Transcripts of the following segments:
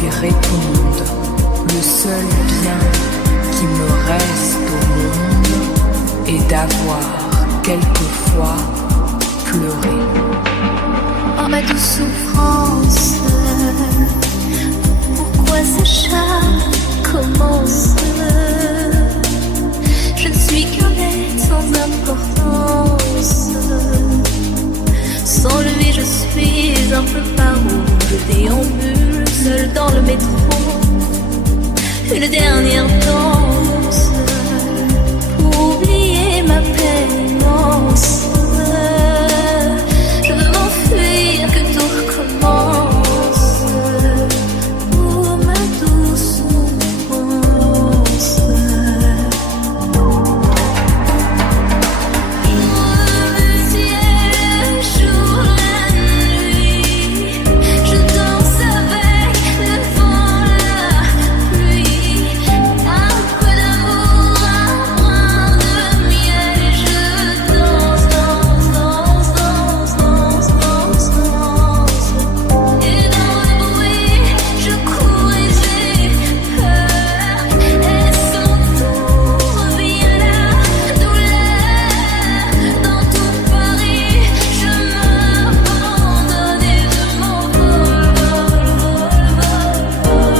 lui réponde. Le seul bien qui me reste au monde est d'avoir quelquefois pleuré. Oh ma douce souffrance, pourquoi ce charme commence? Je ne suis qu'un être sans importance. Sans lui je suis un peu paro. Je déambule seul dans le métro, une dernière danse pour oublier ma peine immense. Je veux m'enfuir, que tout recommence. Oh ma douce souffrance. Le ciel, le jour, la nuit, je danse avec le vent, la pluie. Un peu d'amour, un brin de miel. Je danse, danse, danse, danse, danse, danse, danse. Et dans le bruit, je cours et j'ai peur. Et son tour revient la douleur. Dans tout Paris, je m'abandonne et je m'envole, vol,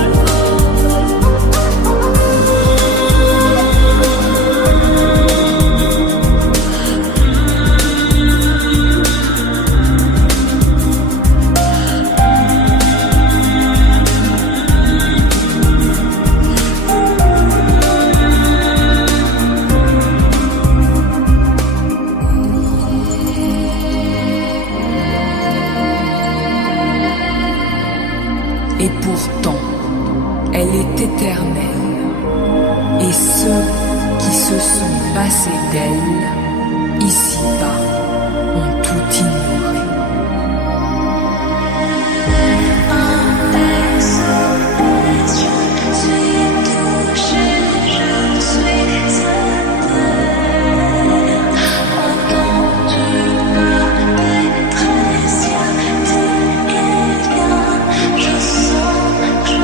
Et pourtant, elle est éternelle. Et ceux qui se sont passés d'elle, ici-bas, ont tout ignoré. je suis touchée, je suis entendue par détresse, t'es quelqu'un, je sens, je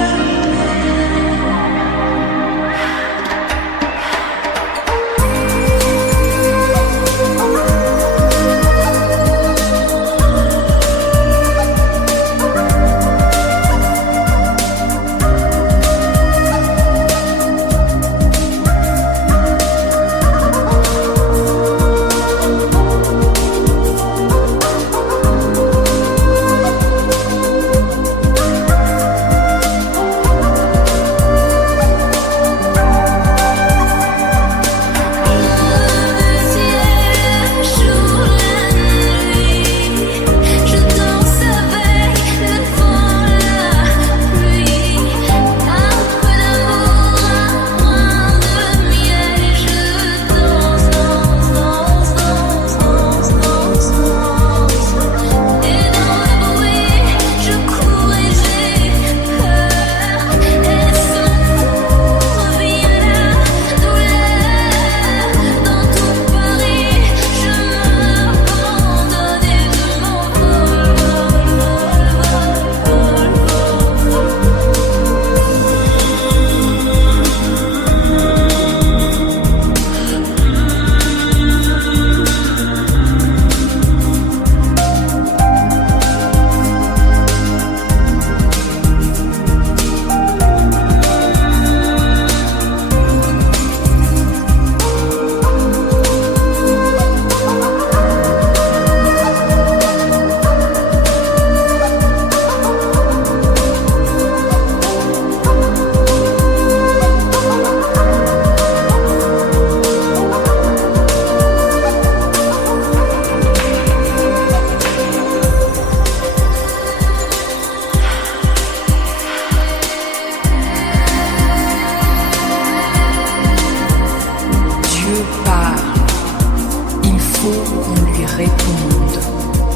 réponde.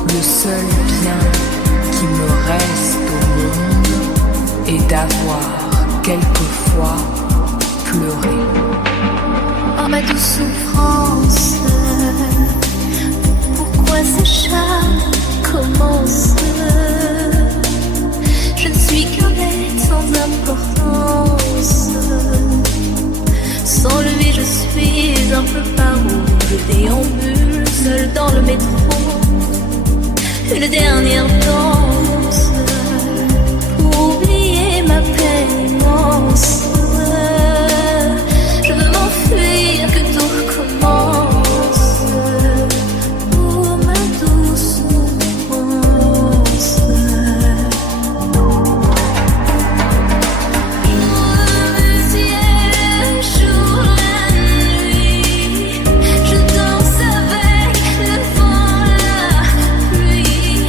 Le seul bien qui me reste au monde est d'avoir quelquefois pleuré. Oh ma douce souffrance, pourquoi ce charme commence? Je ne suis qu'un être sans déambule seul dans le métro. Une dernière danse pour oublier ma peine immense. Je veux m'enfuir, que tout recommence. Pour ma douce souffrance. Le ciel, jour, la nuit. Je danse avec le vent, la pluie.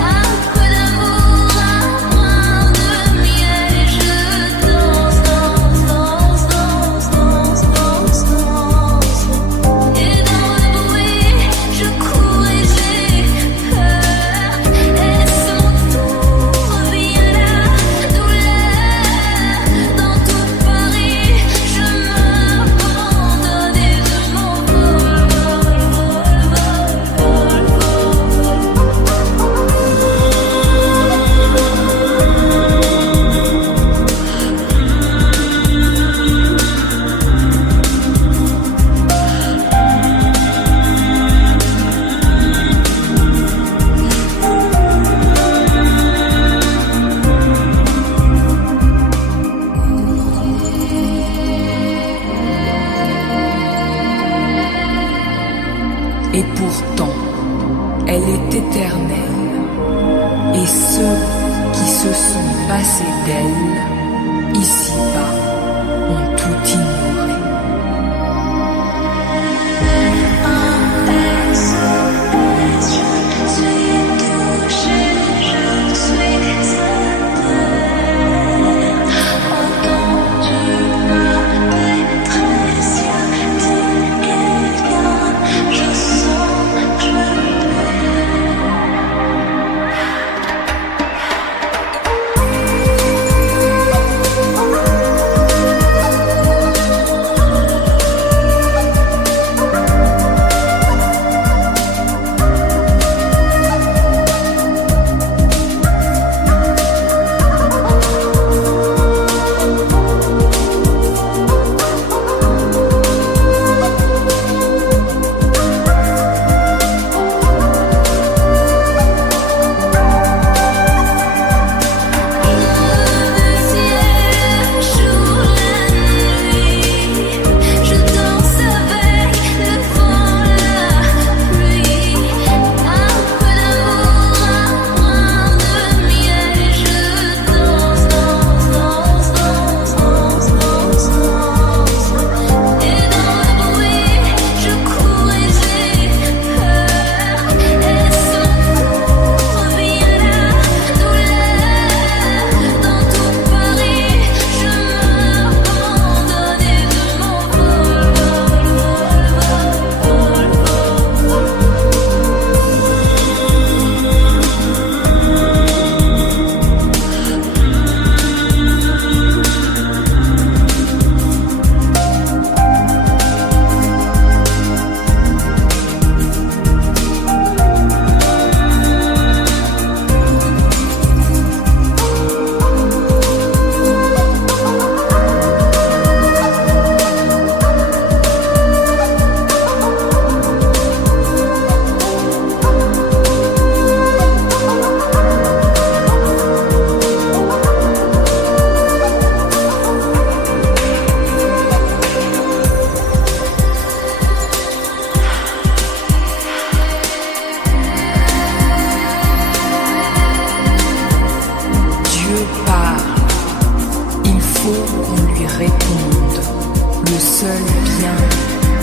Un peu d'amour, un brin de miel. Et je danse, danse, danse, danse, danse, danse, danse. Et dans le bruit, je cours et j'ai peur. Est-ce mon tour? Vient la douleur. Dans tout Paris, je m'abandonne et je m'envole, vol, vol, Et pourtant, elle est éternelle. Et ceux qui se sont passés d'elle, ici-bas, ont tout ignoré. je suis touchée, je suis entends-tu ma détresse? Y a-t-il quelqu'un? Je sens que je Le seul bien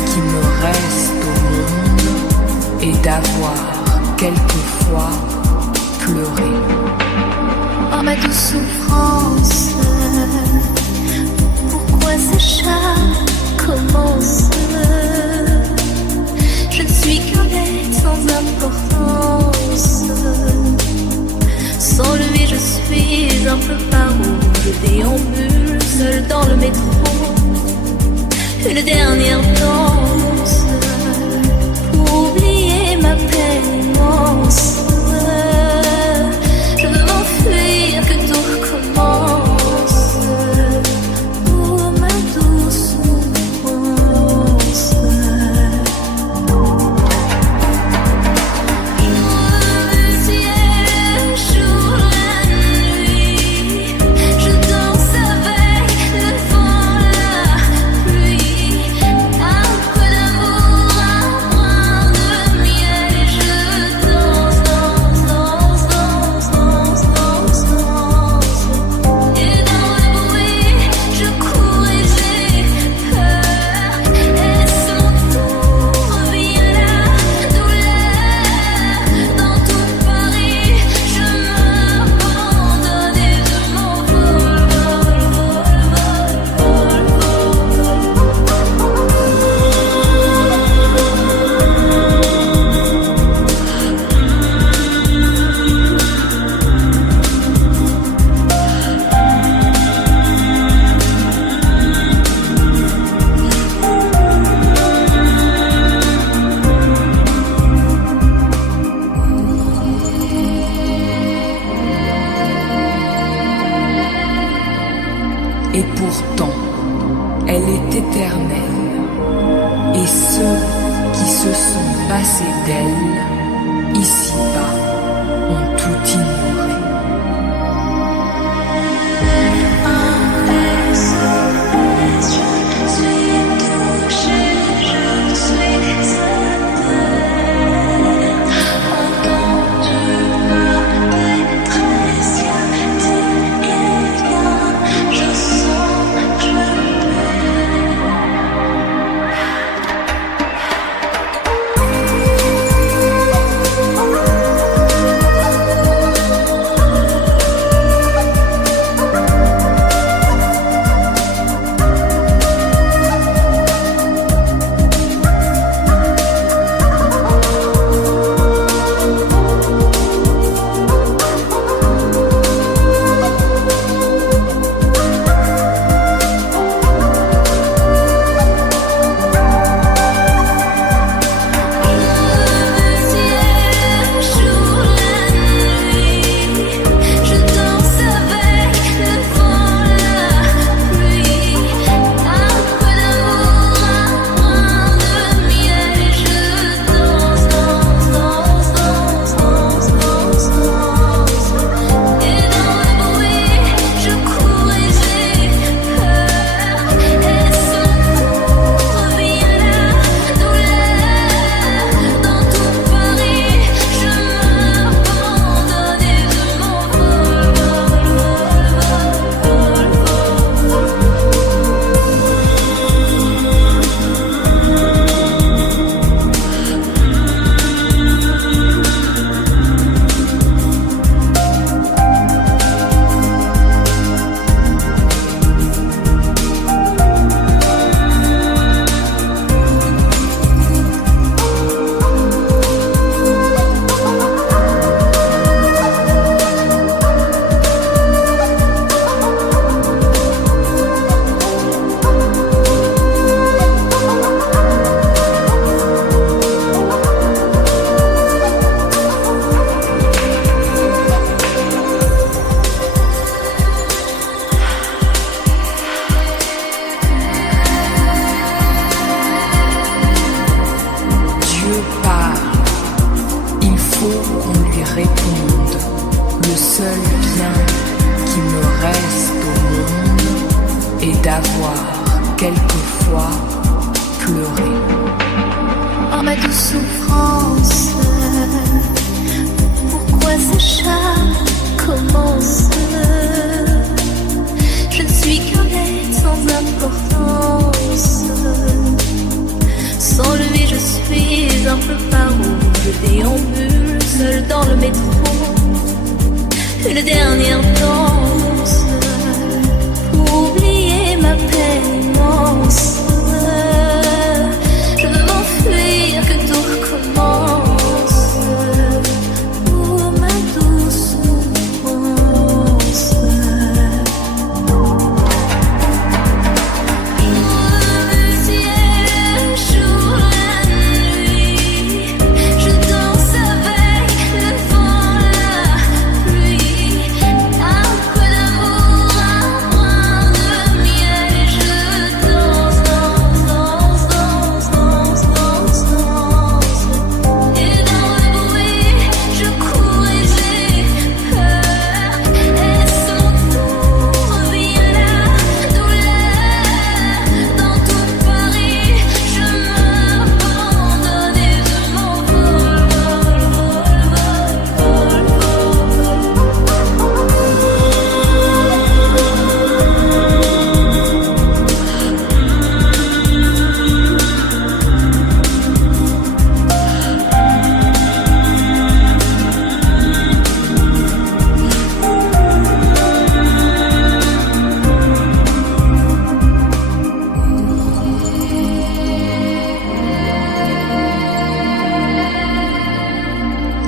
qui me reste au monde est d'avoir quelquefois pleuré. Oh ma douce souffrance, pourquoi ce chat commence? Je ne suis qu'un être sans importance. Sans lui je suis un peu paro. Je déambule seul dans le métro. Une dernière danse pour oublier ma peine immense. Je veux m'enfuir, que tout recommence. Pour ma douce souffrance. Et pourtant, elle est éternelle. Et ceux qui se sont passés d'elle, ici-bas, ont tout ignoré.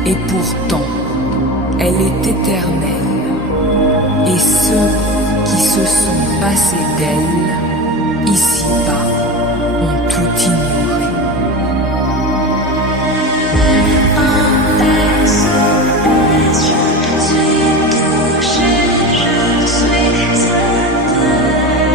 Et pourtant, elle est éternelle. Et ceux qui se sont passés d'elle, ici-bas, ont tout ignoré. Je suis touchée, je suis atteinte.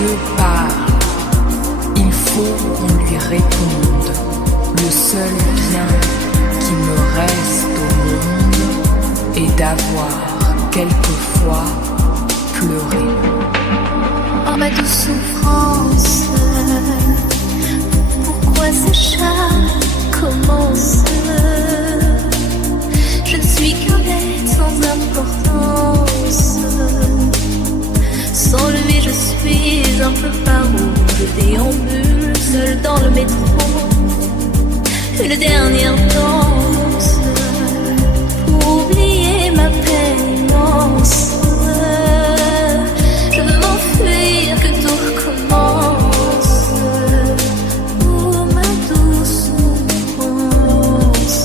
Dieu parle, il faut qu'on lui réponde. Le seul bien qui me reste au monde est d'avoir quelquefois pleuré. Oh ma douce souffrance, pourquoi ces chats commencent? Je ne suis qu'un bête sans importance. Sans lui je suis un peu paro. Je déambule seul dans le métro. Une dernière danse pour oublier ma peine immense. Je veux m'enfuir que tout recommence. Oh ma douce souffrance.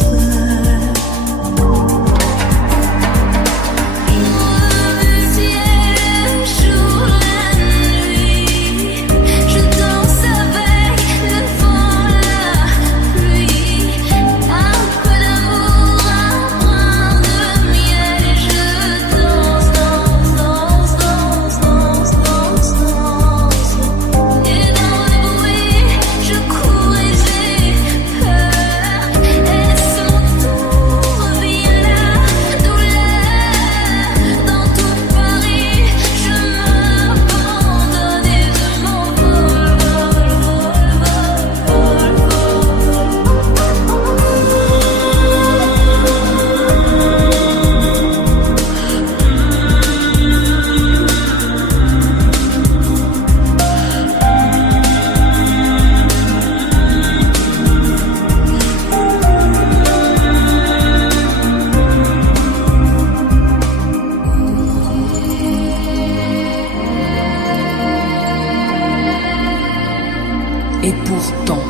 Et pourtant,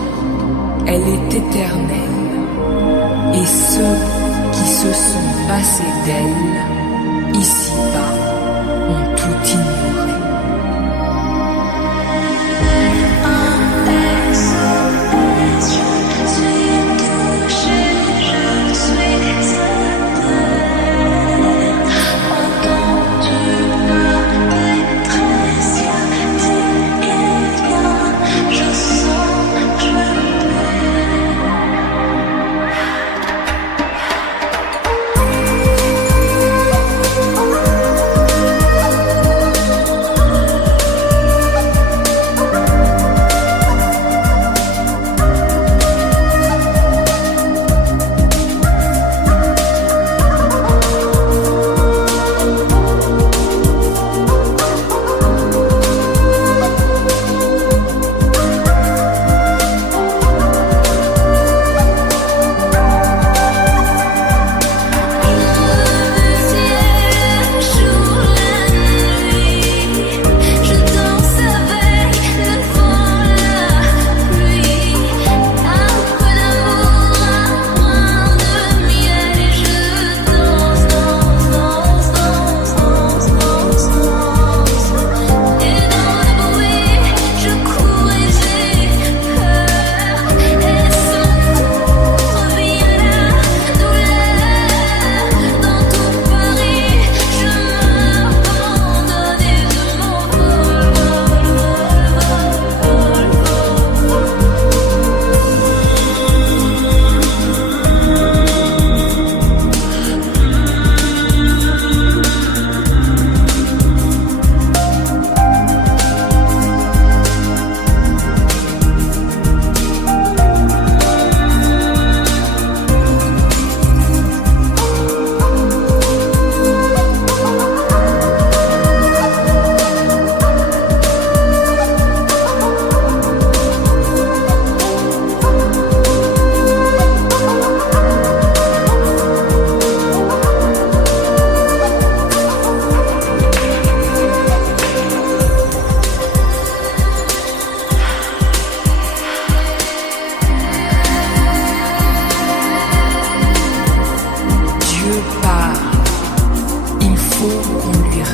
elle est éternelle. Et ceux qui se sont passés d'elle, ici-bas, ont tout ignoré.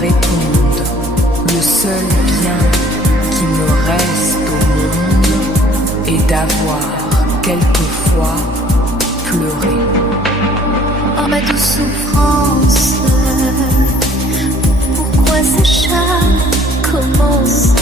réponde. Le seul bien qui me reste au monde est d'avoir quelquefois pleuré. Oh ma douce souffrance, pourquoi ces chats commencent?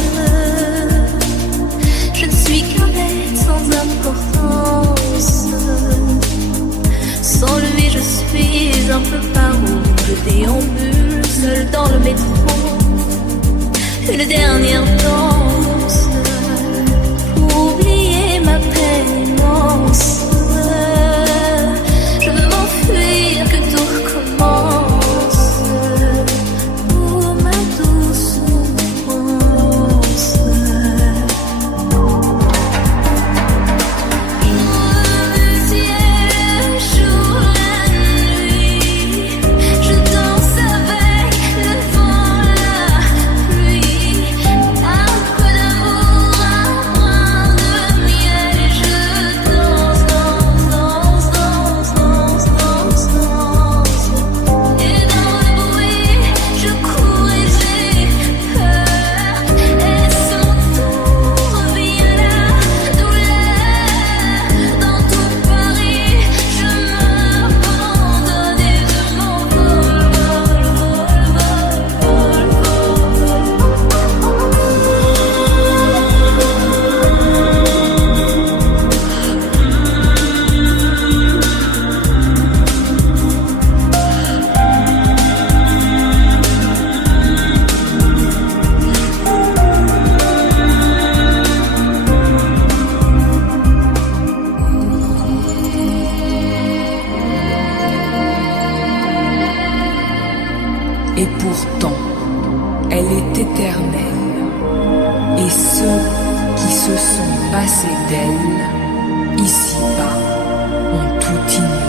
et ceux qui se sont passés d'elle, ici-bas, ont tout ignoré.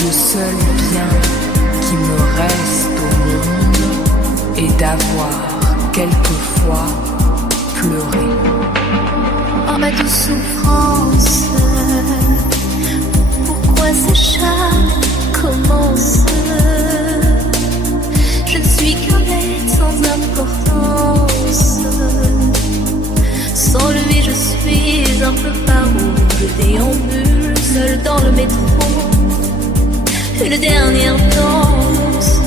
Le seul bien qui me reste au monde est d'avoir quelquefois pleuré. Oh ma douce souffrance, pourquoi ces chats commencent? Je ne suis qu'un être sans importance. Sans lui je suis un peu paro. Je déambule seul dans le métro. Une dernière danse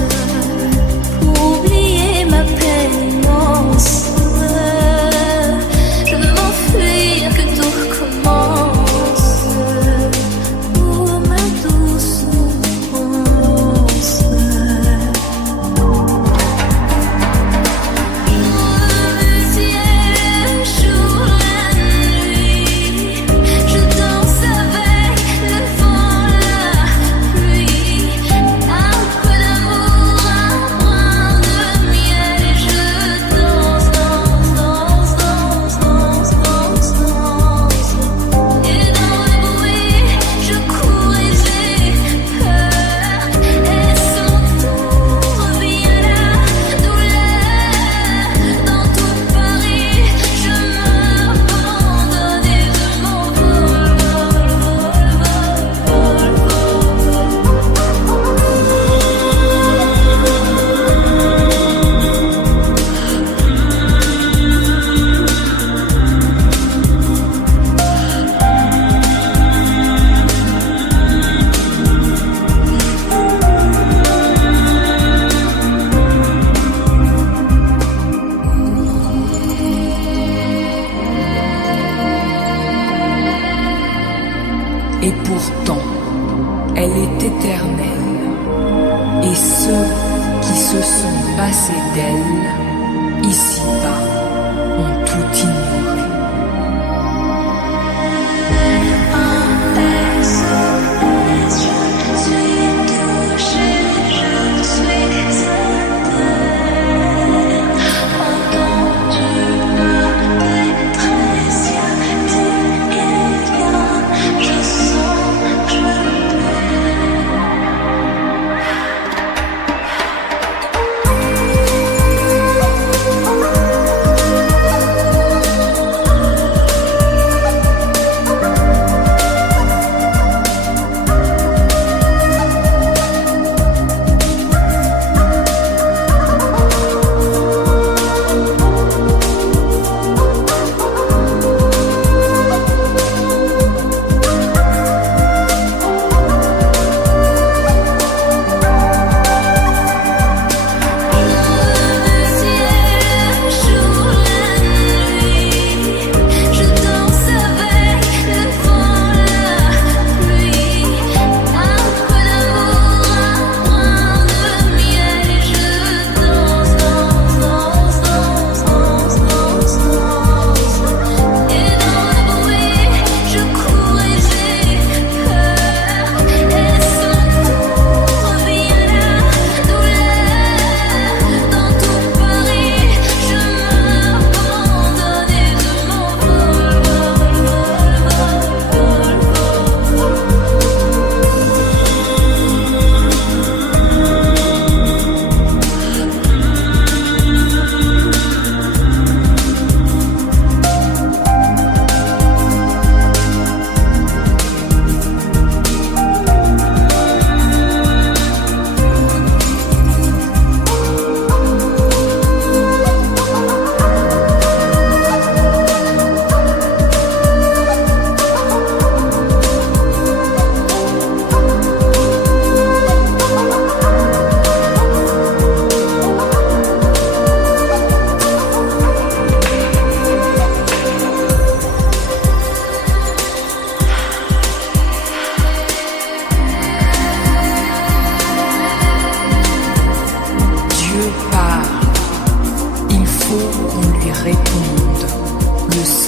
pour oublier ma peine immense. Je veux m'enfuir, que tout recommence. Oh ma douce souffrance. Le ciel, jour, la nuit, je danse avec le vent, la pluie. Un peu d'amour, un brin de miel, et je danse, danse, danse, danse, danse, danse, danse. Et dans le bruit, je cours et j'ai peur. Est-ce mon tour? Vient la douleur. Dans tout Paris, je m'abandonne et je m'envole, vol, vol, vol, Et pourtant, elle est éternelle. Et ceux qui se sont passés d'elle, ici-bas, ont tout ignoré. je suis touchée, je suis à terre. Entends-tu ma détresse?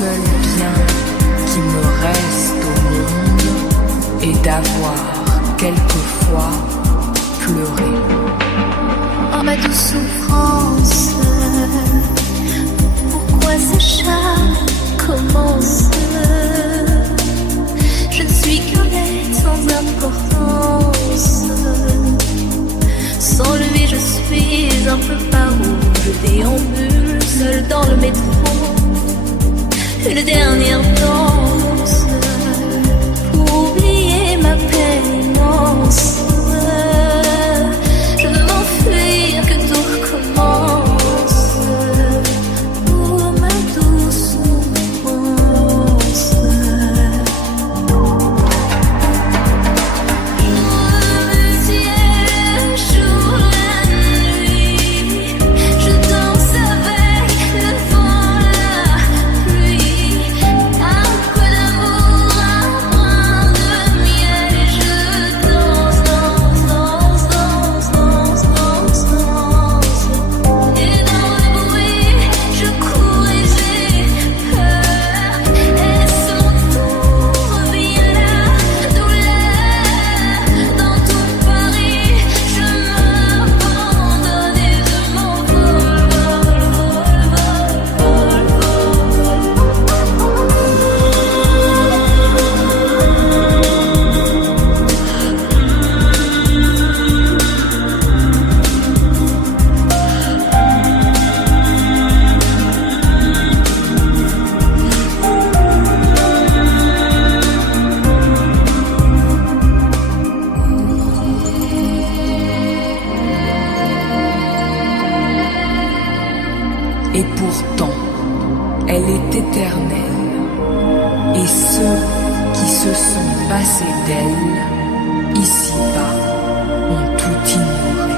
seul bien qui me reste au monde est d'avoir quelquefois pleuré. Oh ma douce souffrance, pourquoi ce chat commence? Je ne suis qu'un être sans importance. Sans lui je suis un peu paro. Je déambule seul dans le métro. Une dernière danse pour oublier ma peine immense. Je veux m'enfuir, que tout recommence. Oh ma douce souffrance. Le ciel jour la nuit, je danse avec le vent, la pluie. Un peu d'amour, un brin de miel, et je danse, danse, danse, danse, danse, danse, danse. Et dans le bruit, je cours et j'ai peur. Est-ce mon tour? Vient la douleur. Dans tout Paris, je m'abandonne et je m'envole, vol, vol, vol, Et pourtant, elle est éternelle. Et ceux qui se sont passés d'elle, ici-bas, ont tout ignoré.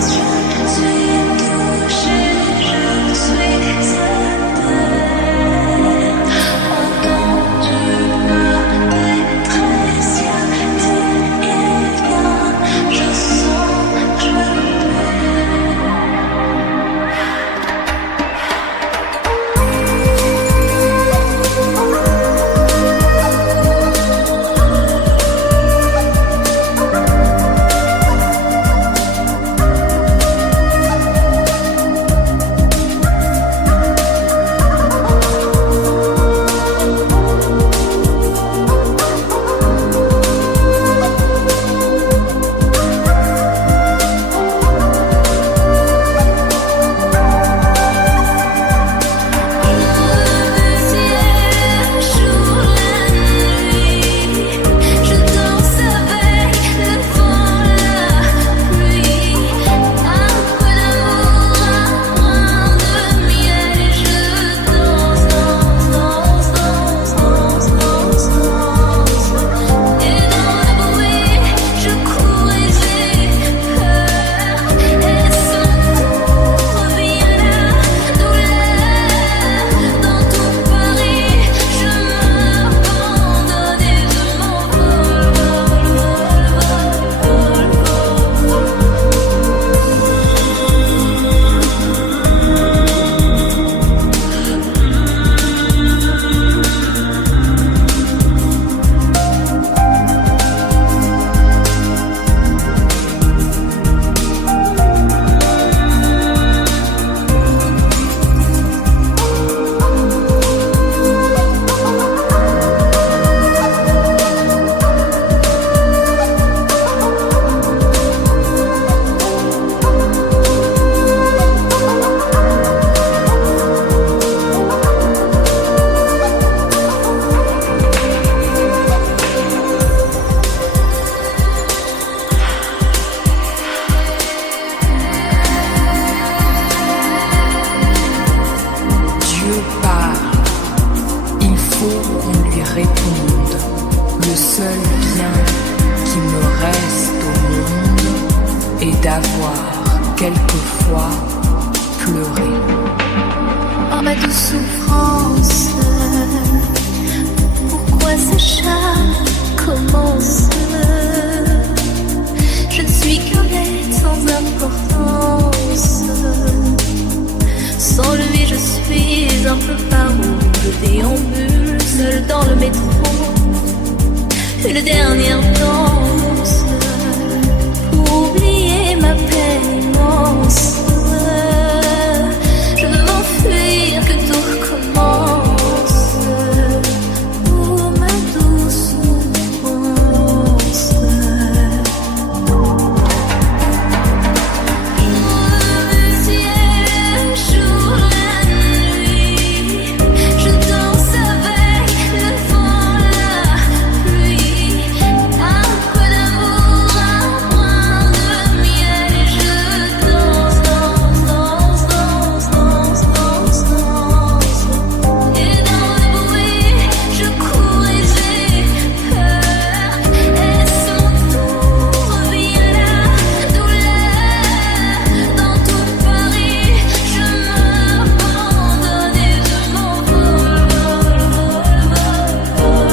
je suis touchée, je suis éternelle. Entends-tu ma détresse? Y a-t-il quelqu'un? Je sens, je d'avoir quelquefois pleuré. Oh ma douce souffrance, pourquoi ce chat commence? Je ne suis suis qu'un être sans importance. Sans lui je suis un peu paro. Je déambule seul dans le métro. Une dernière danse pour oublier ma peine immense. Je veux m'enfuir, que tout recommence. Oh ma douce souffrance. Le ciel, jour, la nuit. Je danse avec le vent, la pluie. Un peu d'amour, un brin de miel. Et je danse, danse, danse, danse, danse, danse, danse. Et dans le bruit, je cours et j'ai peur. Est-ce mon tour? Revient la douleur. Dans tout Paris, je m'abandonne et je m'envole, vol,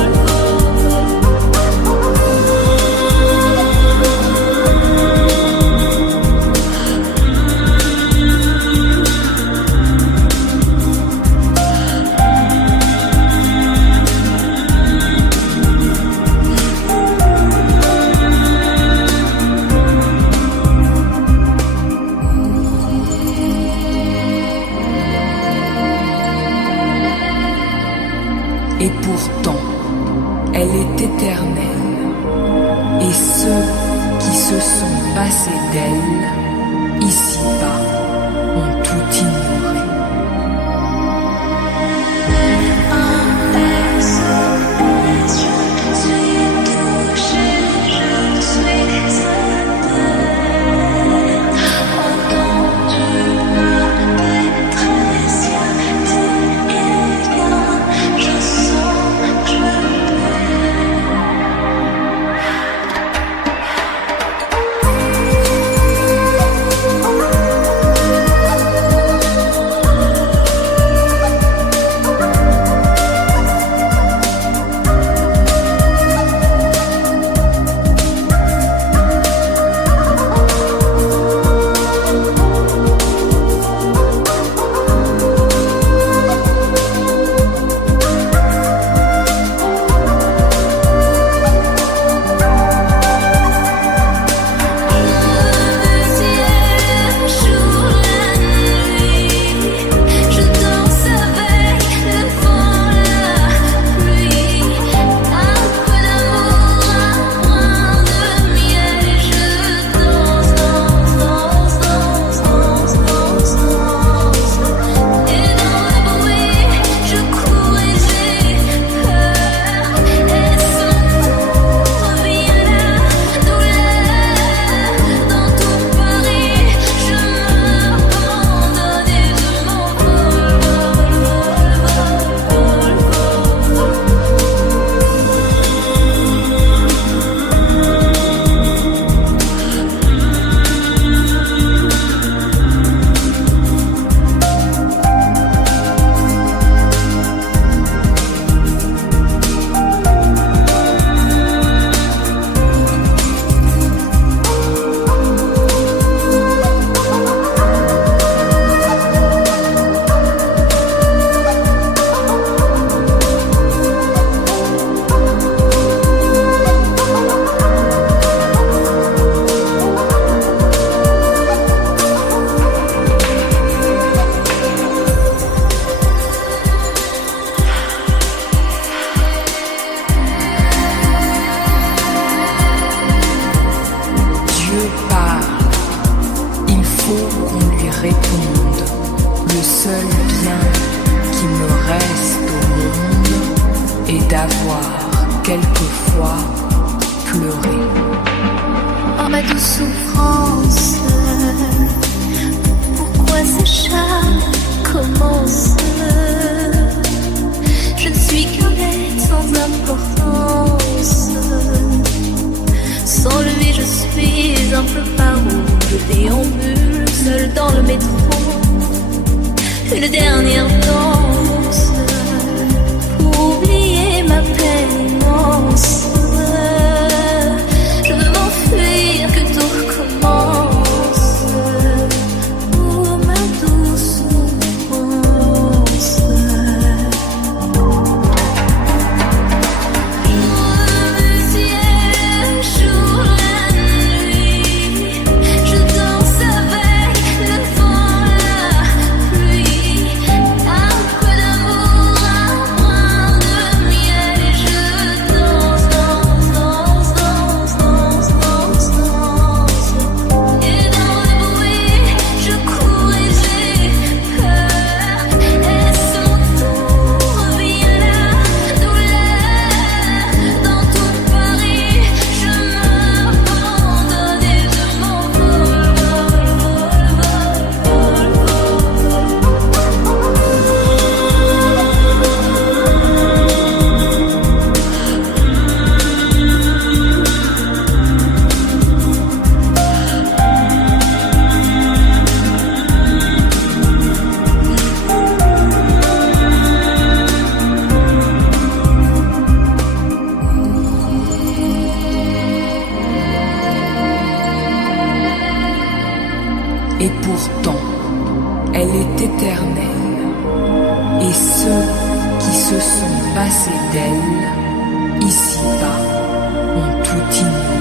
Et pourtant, elle est éternelle. Et ceux qui se sont passés d'elle, ici-bas, ont tout ignoré. je suis touchée, je suis certaine. Entends-tu ma détresse? Y a-t-il quelqu'un? Je sens, je réponde. Le seul bien qui me reste au monde est d'avoir quelquefois pleuré. Oh ma douce souffrance, pourquoi ce charme commence? Je ne suis qu'un être sans importance. Sans lui je suis un peu paro. Je déambule seul dans le métro. Une dernière danse pour oublier ma peine immense. Je veux m'enfuir, que tout recommence. elle est éternelle, et ceux qui se sont passés d'elle, ici-bas, ont tout ignoré.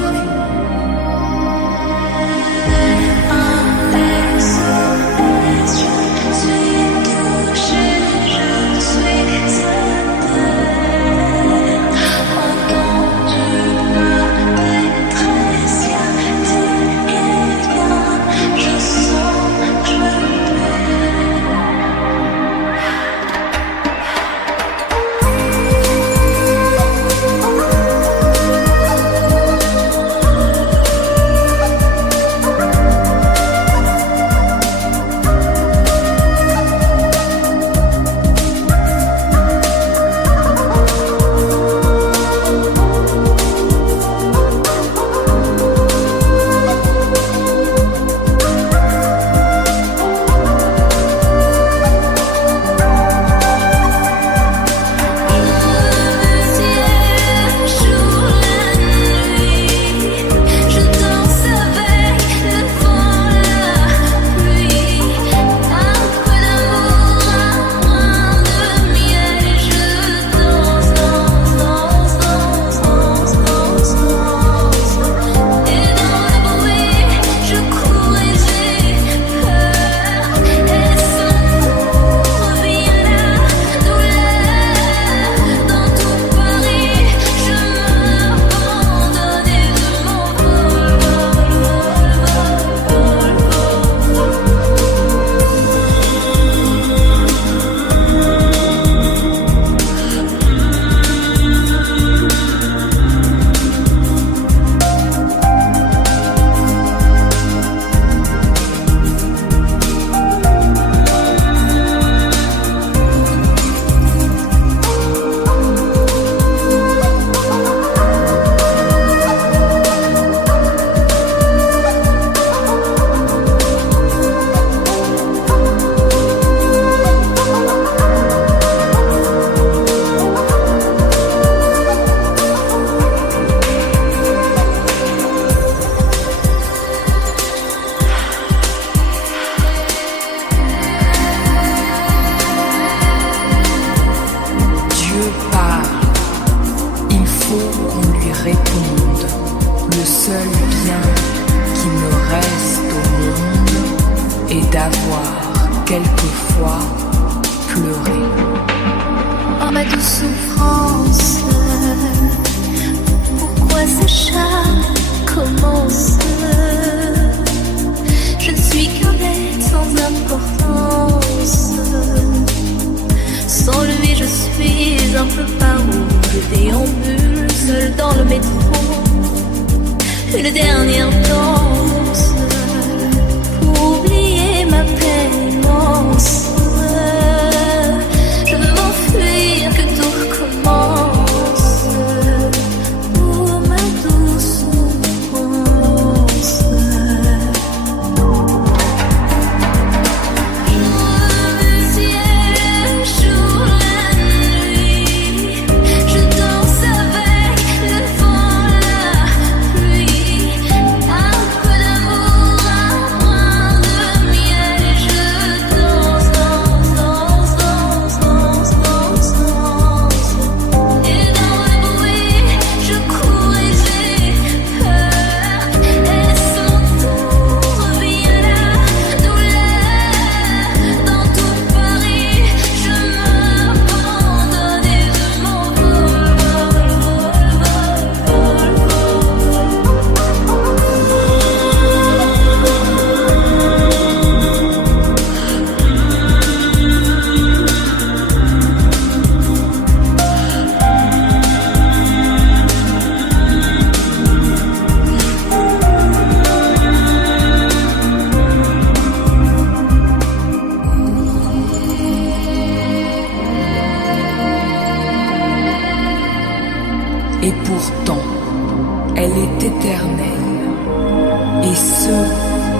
Et pourtant, elle est éternelle, et ceux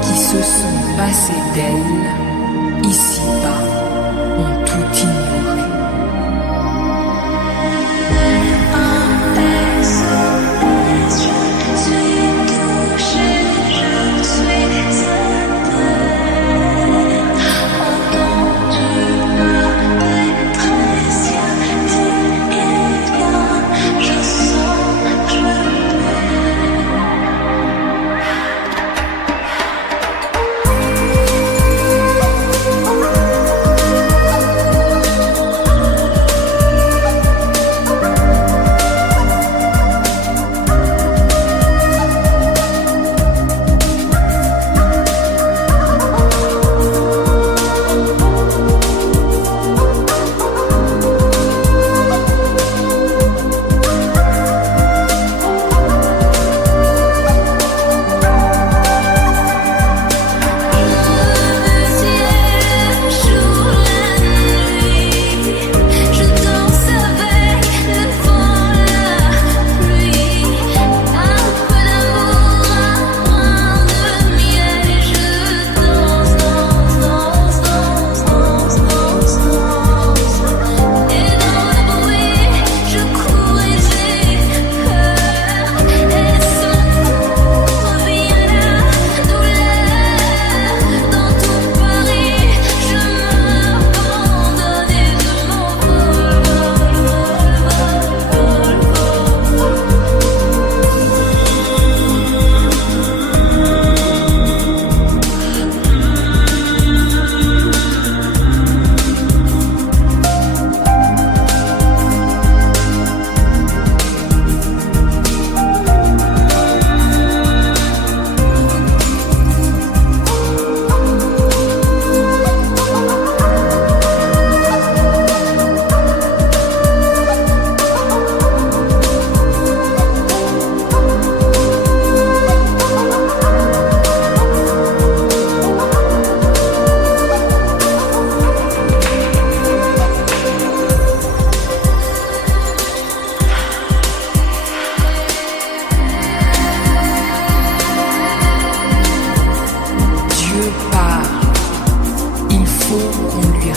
qui se sont passés d'elle, ici-bas, ont tout ignoré. Je suis touchée, je suis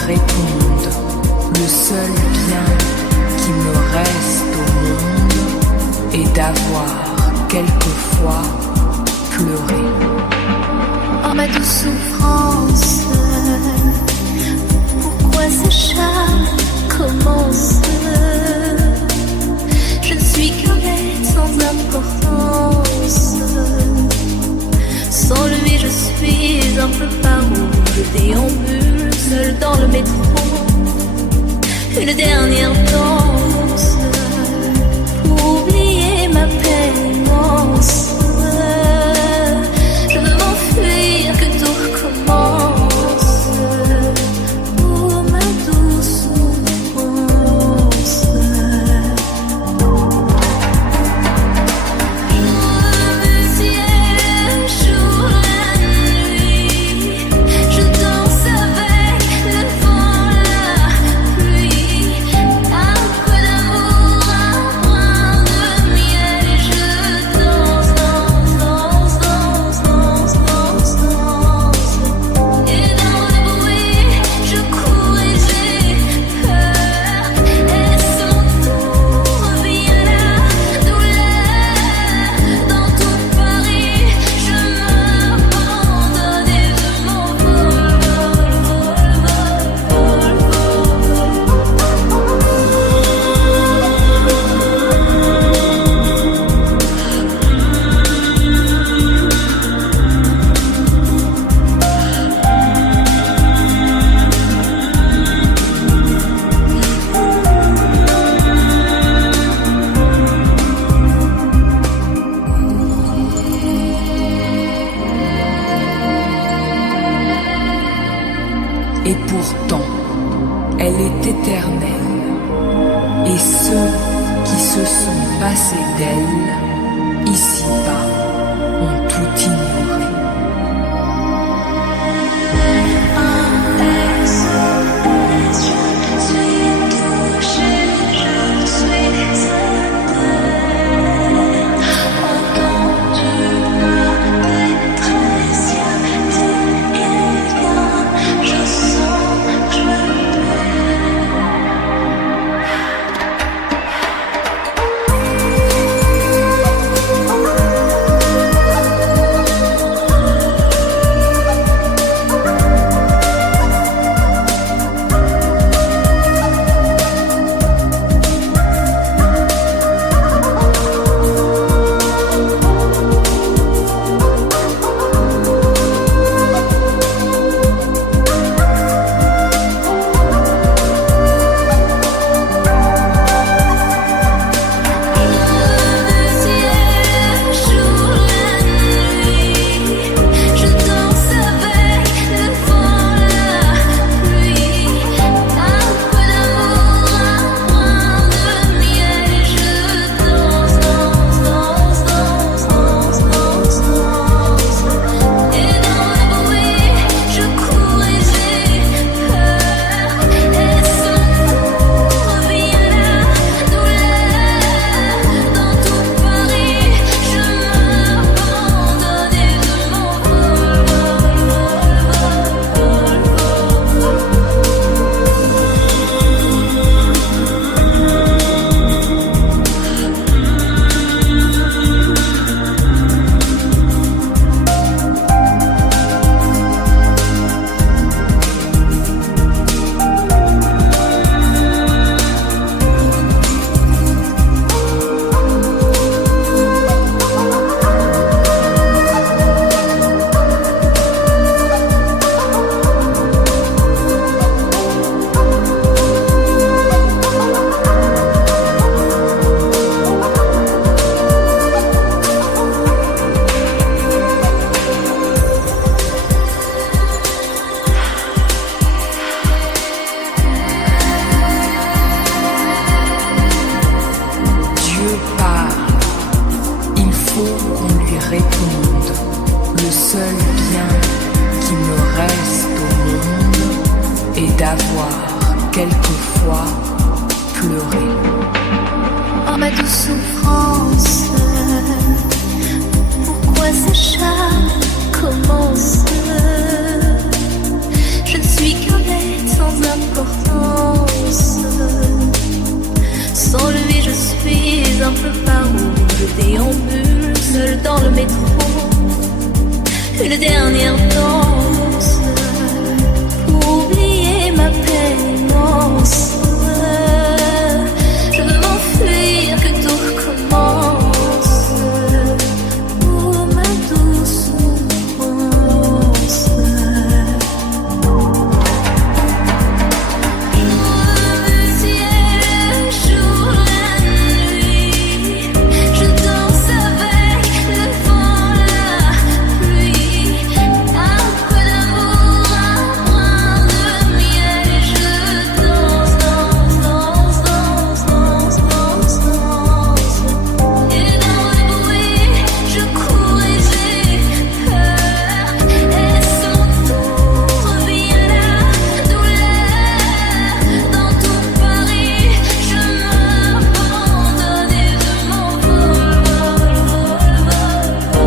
réponde. Le seul bien qui me reste au monde est d'avoir quelquefois pleuré. Oh ma douce souffrance, pourquoi ces charmes commencent? Je ne suis qu'un être sans importance. Sans lui je suis un peu paro. Je déambule seul dans le métro. Une dernière danse pour oublier ma peine immense. Je veux m'enfuir, que tout recommence. Oh ma douce souffrance. Jour le ciel, jour la nuit. Je danse avec le vent, la pluie. Un peu d'amour, un brin de miel. Et je danse, danse, danse, danse, danse, danse, danse. Et dans le bruit, je cours et j'ai peur. Est-ce mon tour? Vient la douleur. Dans tout Paris, je m'abandonne et je m'envole, vol, vol, Et pourtant, elle est éternelle. Et ceux qui se sont passés d'elle, ici-bas, ont tout ignoré. je suis touchée, je suis certaine. Entends-tu ma détresse? Y a-t-il quelqu'un? Je sens que je d'avoir quelquefois pleuré. Oh ma douce souffrance, pourquoi ces charmes commencent? Je ne suis qu'un être sans sans importance. Sans lui je suis un peu paro, je déambule seul dans le métro. Une dernière danse pour oublier ma pénance. Je veux m'enfuir, que tout recommence. Oh ma douce enfance. Le ciel, le jour, la nuit. Je danse avec le vent, la pluie. Un peu d'amour, un brin de miel. Et je danse, danse, danse, danse, danse, danse, danse. Et dans le bruit, je cours et j'ai peur. Et son tour revient la douleur. Dans tout Paris, je m'abandonne et je m'envole, vol,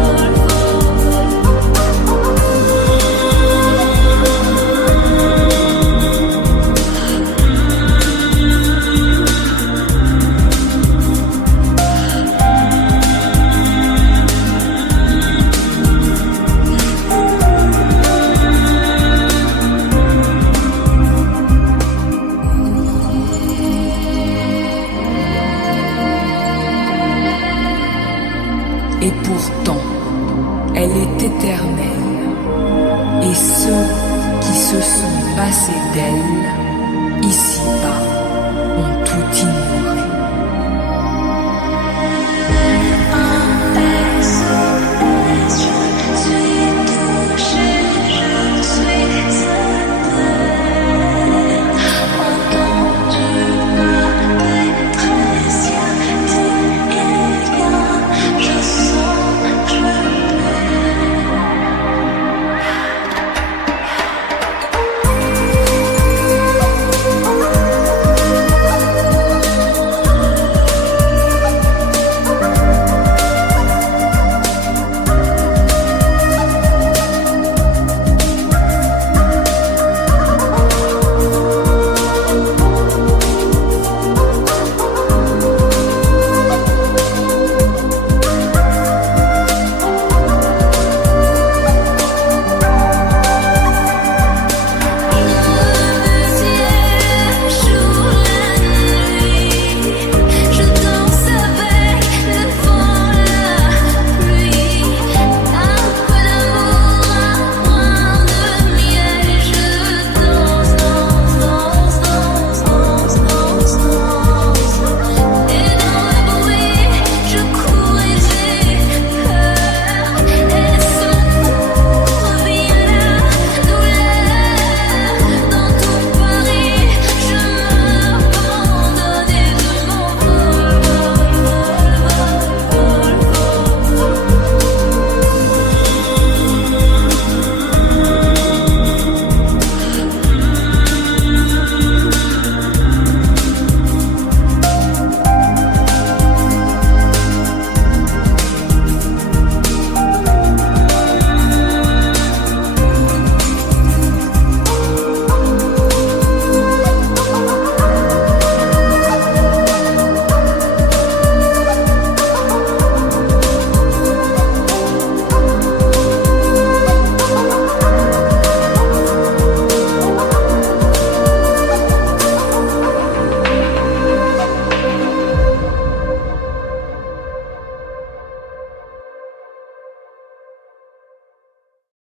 Et pourtant, elle est éternelle. Et ceux qui se sont passés d'elle, ici-bas, ont tout ignoré.